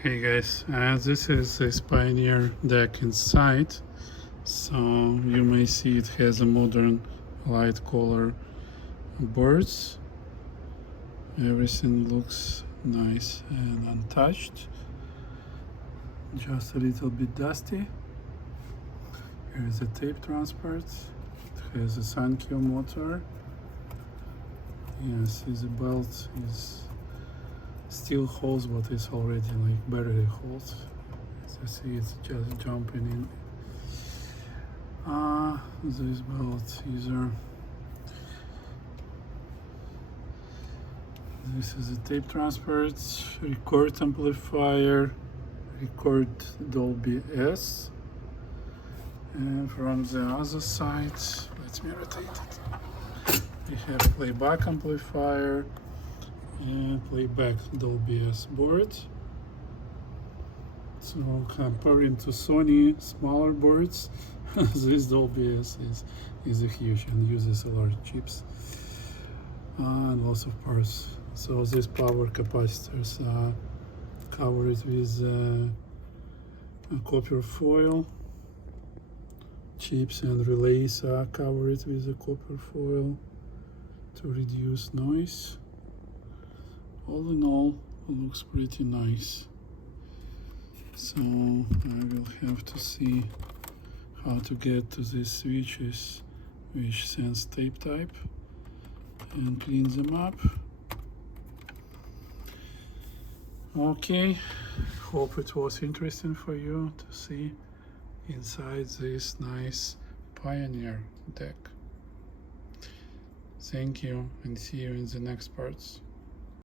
Hey guys, this is this Pioneer deck inside. So you may see it has a modern light color boards. Everything looks nice and untouched. Just a little bit dusty. Here is a tape transport. It has a Sankyo motor. Yes, the belt is steel holes, but it's already like battery holes. As you see, it's just jumping in. This belt user. This is a tape transport, record amplifier, record Dolby S. And from the other side, let me rotate it. We have playback amplifier and playback Dolby S board. So comparing to Sony smaller boards, this Dolby S is a huge and uses a lot of chips and lots of parts. So these power capacitors are covered with a copper foil. Chips and relays are covered with a copper foil to reduce noise. All in all, it looks pretty nice. So I will have to see how to get to these switches which sense tape type and clean them up. Okay, hope it was interesting for you to see inside this nice Pioneer deck. Thank you and see you in the next parts.